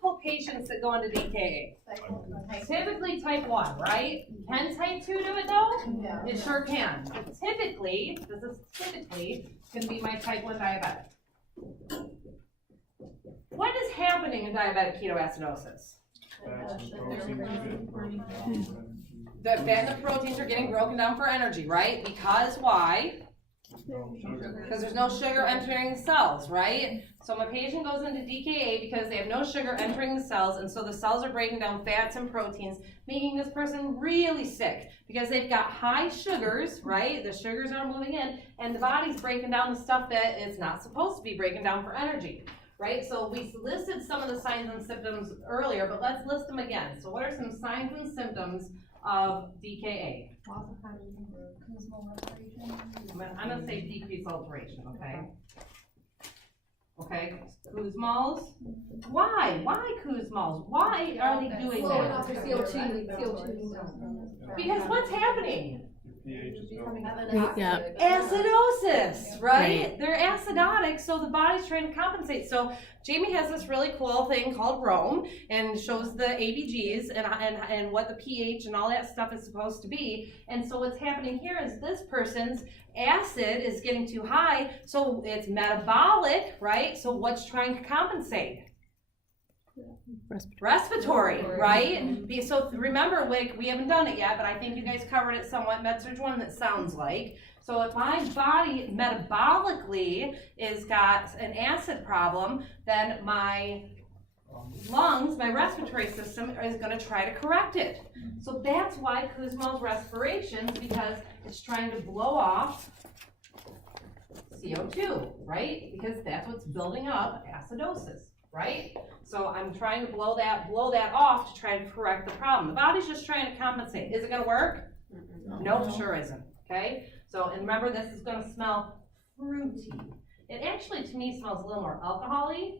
typical patients that go into DKA? Typically type 1, right? Can type 2 do it though? Yeah. It sure can. Typically, this is typically going to be my type 1 diabetic. What is happening in diabetic ketoacidosis? The fat and the proteins are getting broken down for energy, right? Because why? Because there's no sugar entering the cells, right? So my patient goes into DKA because they have no sugar entering the cells, and so the cells are breaking down fats and proteins, making this person really sick because they've got high sugars, right? The sugars are moving in, and the body's breaking down the stuff that it's not supposed to be breaking down for energy, right? So we listed some of the signs and symptoms earlier, but let's list them again. So what are some signs and symptoms of DKA? I'm going to say decreased alteration, okay? Okay, Kussmaul's. Why? Why Kussmaul's? Why are they doing that? Because what's happening? Yeah. Acidosis, right? They're acidotic, so the body's trying to compensate. So Jamie has this really cool thing called Rome and shows the ABGs and what the pH and all that stuff is supposed to be. And so what's happening here is this person's acid is getting too high, so it's metabolic, right? So what's trying to compensate? Respiratory, right? So remember, we haven't done it yet, but I think you guys covered it somewhat. MedSurg 1, that sounds like. So if my body metabolically is got an acid problem, then my lungs, my respiratory system is going to try to correct it. So that's why Kussmaul's respirations, because it's trying to blow off CO2, right? Because that's what's building up acidosis, right? So I'm trying to blow that off to try to correct the problem. The body's just trying to compensate. Is it going to work? Nope, sure isn't. Okay. So and remember, this is going to smell fruity. It actually, to me, smells a little more alcohol-y.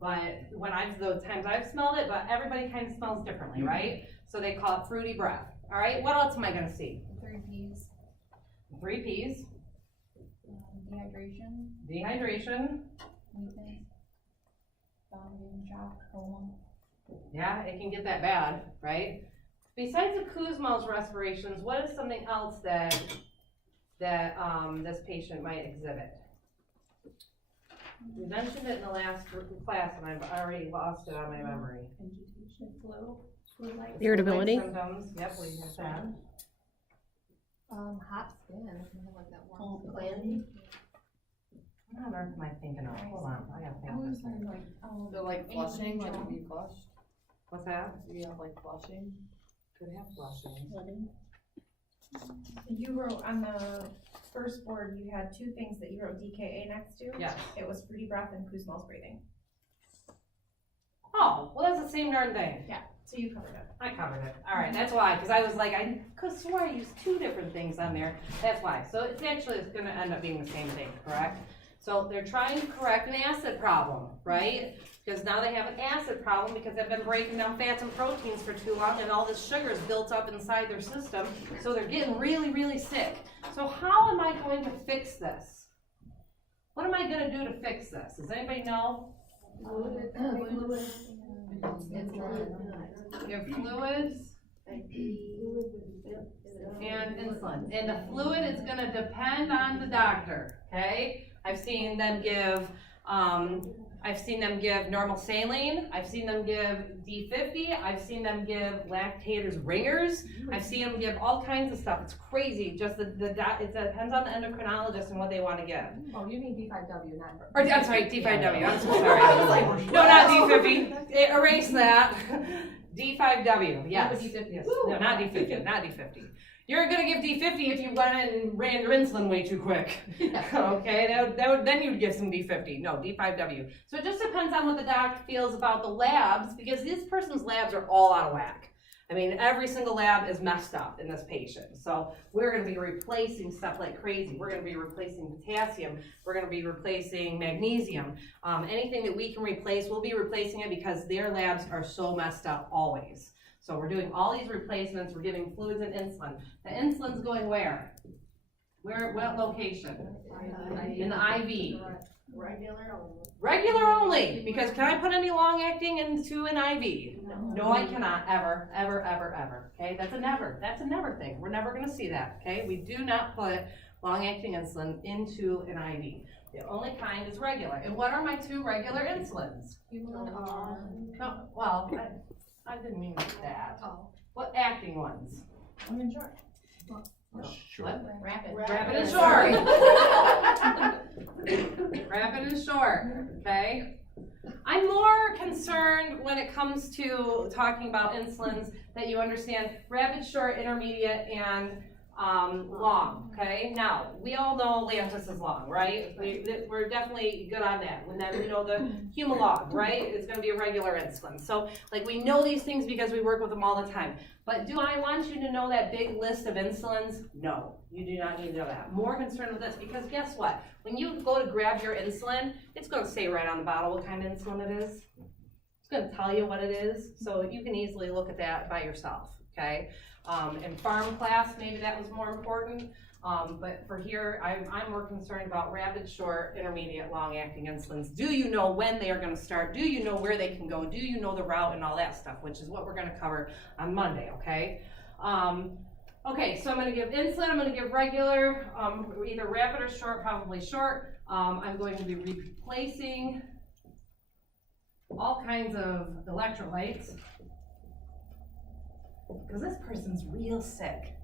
But when those times I've smelled it, but everybody kind of smells differently, right? So they call it fruity breath. All right. What else am I going to see? 3 Ps. 3 Ps. Dehydration. Dehydration. Weakness. Vomiting, shock, coma. Yeah, it can get that bad, right? Besides the Kussmaul's respirations, what is something else that this patient might exhibit? We mentioned it in the last class, and I've already lost it on my memory. Irritability. Irritability symptoms. Yep, we have that. Hot skin. Like that warm Clammy. What on earth am I thinking of? Hold on, I gotta think of this thing. So like flushing, like if you flush, What's that? do you have like flushing? Could have flushing. You wrote on the first board, you had 2 things that you wrote DKA next to. Yes. It was fruity breath and Kussmaul's breathing. Oh, well, that's the same darn thing. So you covered it. I covered it. All right, that's why, because I was like, I could swear I used 2 different things on there. That's why. So it's going to end up being the same thing, correct? So they're trying to correct an acid problem, right? Because now they have an acid problem because they've been breaking down fats and proteins for too long, and all this sugar is built up inside their system, so they're getting really, really sick. So how am I going to fix this? What am I going to do to fix this? Does anybody know? Give fluids and insulin. And the fluid is going to depend on the doctor, okay? I've seen them give normal saline. I've seen them give D50. I've seen them give lactators ringers. I've seen them give all kinds of stuff. It's crazy. Just it depends on the endocrinologist and what they want to give. Oh, you mean D5W, not. Or I'm sorry, D5W. I'm so sorry. I was like, no, not D50. Erase that. D5W. Yes. Yes. No, not D50. Not D50. You're going to give D50 if you went and ran your insulin way too quick. Okay, then you'd give some D50. No, D5W. So it just depends on what the doc feels about the labs, because this person's labs are all out of whack. I mean, every single lab is messed up in this patient. So we're going to be replacing stuff like crazy. We're going to be replacing potassium. We're going to be replacing magnesium. Anything that we can replace, we'll be replacing it because their labs are so messed up always. So we're doing all these replacements. We're giving fluids and insulin. The insulin's going where? What location? In the IV. Regular only. Regular only, because can I put any long-acting into an IV? No, I cannot, ever, ever, ever, ever, okay? That's a never thing. We're never gonna see that, okay? We do not put long-acting insulin into an IV. The only kind is regular. And what are my two regular insulins? No, well, I didn't mean that. Oh. What acting ones? Sure. Rapid. Rapid and short. Rapid and short, okay? I'm more concerned when it comes to talking about insulins that you understand rapid, short, intermediate, and long, okay? Now, we all know Lantus is long, right? We're definitely good on that. And then we know the Humalog, right? It's gonna be a regular insulin. So, like, we know these things because we work with them all the time. But do I want you to know that big list of insulins? No, you do not need to know that. More concerned with this, because guess what? When you go to grab your insulin, it's gonna say right on the bottle what kind of insulin it is. It's gonna tell you what it is, so you can easily look at that by yourself, okay? In farm class, maybe that was more important, but for here, I'm more concerned about rapid, short, intermediate, long-acting insulins. Do you know when they are gonna start? Do you know where they can go? Do you know the route and all that stuff, which is what we're gonna cover on Monday, okay? Okay, so I'm gonna give insulin, I'm gonna give regular, either rapid or short, probably short. I'm going to be replacing all kinds of electrolytes, because this person's real sick.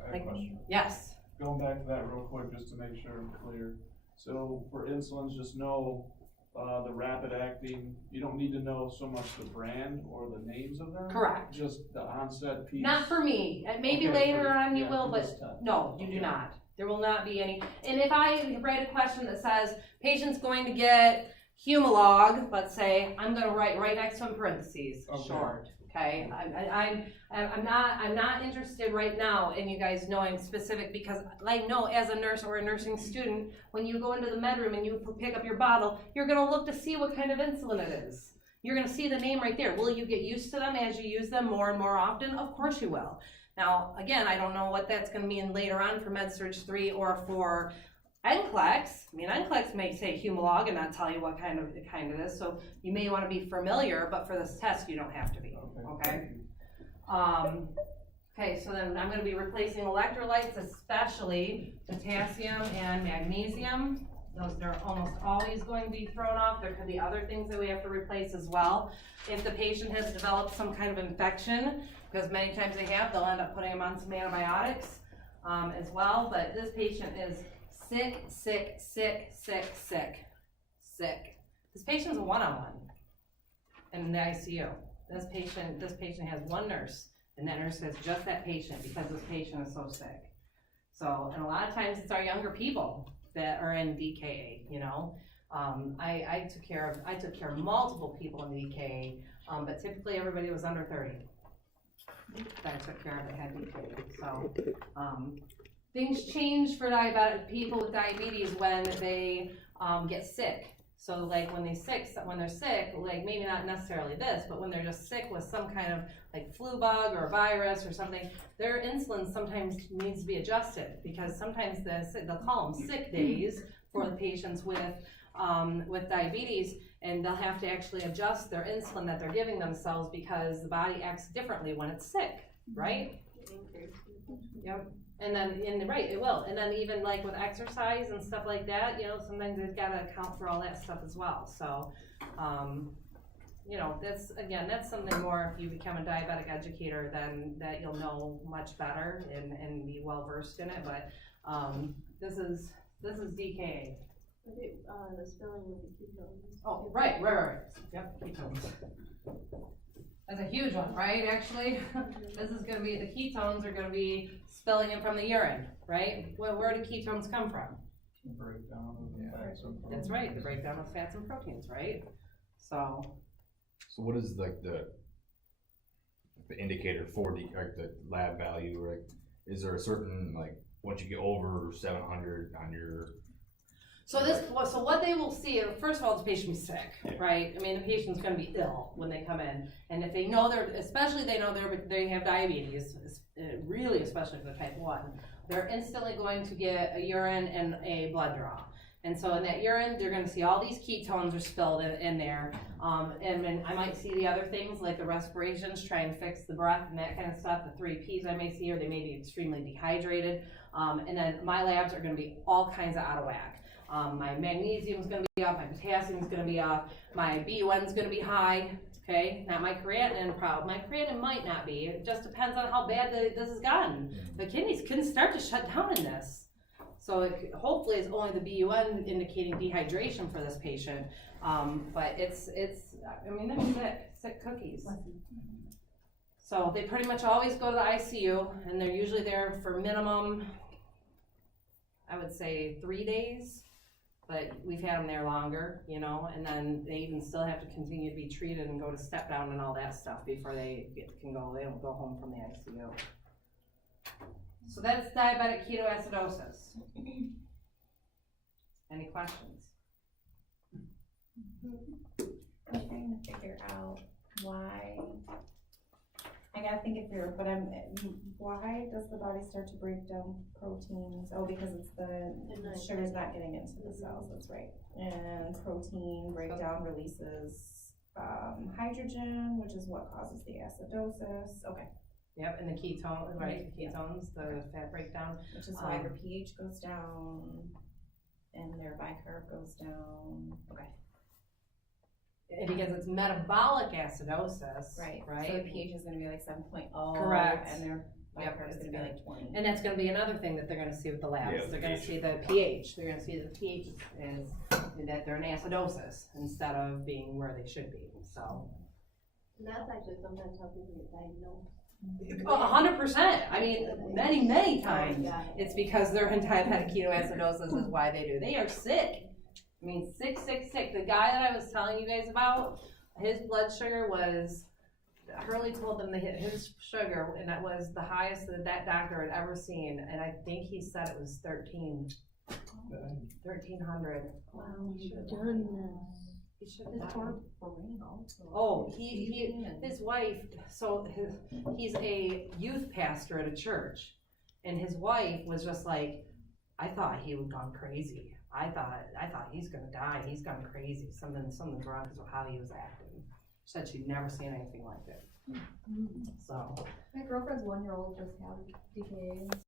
I have a Like, question. yes, Going back to that real quick, just to make sure I'm clear. So for insulins, just know, the rapid acting, you don't need to know so much the brand or the names of them? correct. Just the onset piece? Not for me, maybe Okay, later for- on you yeah, will, for but this time. no, you do Okay. not. There will not be any, and if I write a question that says, patient's going to get Humalog, let's say, I'm gonna write right next to in parentheses, Okay. short, okay? I'm not interested right now in you guys knowing specific, because I know as a nurse or a nursing student, when you go into the med room and you pick up your bottle, you're gonna look to see what kind of insulin it is. You're gonna see the name right there. Will you get used to them as you use them more and more often? Of course you will. Now, again, I don't know what that's gonna mean later on for MedSurg 3 or for NCLEX. I mean, NCLEX may say Humalog and not tell you what kind it is, so you may wanna be familiar, but for this test, you don't have to be, okay? Okay, so then I'm gonna be replacing electrolytes, especially potassium and magnesium. Those are almost always going to be thrown off. There could be other things that we have to replace as well. If the patient has developed some kind of infection, because many times they have, they'll end up putting them on some antibiotics as well. But this patient is sick. This patient's a one-on-one in the ICU. This patient has one nurse, and that nurse has just that patient because this patient is so sick. So, and a lot of times it's our younger people that are in DKA, you know. I took care of multiple people in DKA, but typically everybody was under 30 that I took care of that had DKA. So, things change for people with diabetes when they get sick. So like when they're sick, like maybe not necessarily this, but when they're just sick with some kind of like flu bug or virus or something, their insulin sometimes needs to be adjusted, because sometimes they'll call them sick days for the patients with diabetes, and they'll have to actually adjust their insulin that they're giving themselves because the body acts differently when it's sick, right? Yep. And then, it will. And then even like with exercise and stuff like that, you know, sometimes they've got to account for all that stuff as well. So, you know, that's something more if you become a diabetic educator, then that you'll know much better and be well versed in it. But this is DKA. The spelling with the ketones. Oh, right. Yep, ketones. That's a huge one, right, actually? This is gonna be, the ketones are gonna be spilling in from the urine, right? Well, where do ketones come from? Breakdown of fats and That's right, the breakdown of fats and proteins, right? So what is like the indicator for the lab value, right? Is there a certain, like, once you get over 700 on your... So what they will see, first of all, the patient is sick, right? I mean, the patient's gonna be ill when they come in. And if they know they have diabetes, really especially if they're type 1, they're instantly going to get a urine and a blood draw. And so in that urine, they're gonna see all these ketones are spilled in there. And then I might see the other things like the respirations, try and fix the breath and that kind of stuff, the 3 Ps I may see, or they may be extremely dehydrated. And then my labs are gonna be all kinds of out of whack. My magnesium's gonna be off, my potassium's gonna be off, my B1's gonna be high, okay? Not my creatinine problem. My creatinine might not be. It just depends on how bad this has gotten. The kidneys couldn't start to shut down in this. So hopefully it's only the BUN indicating dehydration for this patient. But it's, I mean, they're sick cookies. So they pretty much always go to the ICU, and they're usually there for minimum, I would say 3 days, but we've had them there longer, you know, and then they even still have to continue to be treated and go to step down and all that stuff before they they don't go home from the ICU. So that's diabetic ketoacidosis. Any questions? I'm trying to figure out why, I gotta think it through, but why does the body start to break down proteins? Oh, because it's the sugar's not getting into the cells, that's right. And protein breakdown releases hydrogen, which is what causes the acidosis. Okay. Yep, and the ketone, right, the ketones, the fat breakdown. Which is why their pH goes down and their bicarb goes down. Okay. And because it's metabolic acidosis, Right. right? So the pH is gonna be like 7.0. Correct. And their Yep, bicarb is gonna be like 20. And that's gonna be another thing that they're gonna see with the labs. Yeah, They're gonna pH. see the pH. They're gonna see that the pH is that they're in acidosis instead of being where they should be, so. And that's actually sometimes how people get diagnosed. 100%. I mean, many times. Yeah. It's because they're in diabetic ketoacidosis is why they do. They are sick. I mean, sick. The guy that I was telling you guys about, his blood sugar was, Hurley told them they hit his sugar, and that was the highest that doctor had ever seen, and I think he said it was 1,300. Wow. He should have It's hard for me also. Oh, his wife, so he's a youth pastor at a church, and his wife was just like, I thought he would gone crazy. I thought he's gonna die. He's gone crazy. Something's wrong because of how he was acting. She said she'd never seen anything like it. So My girlfriend's 1-year-old just had DKA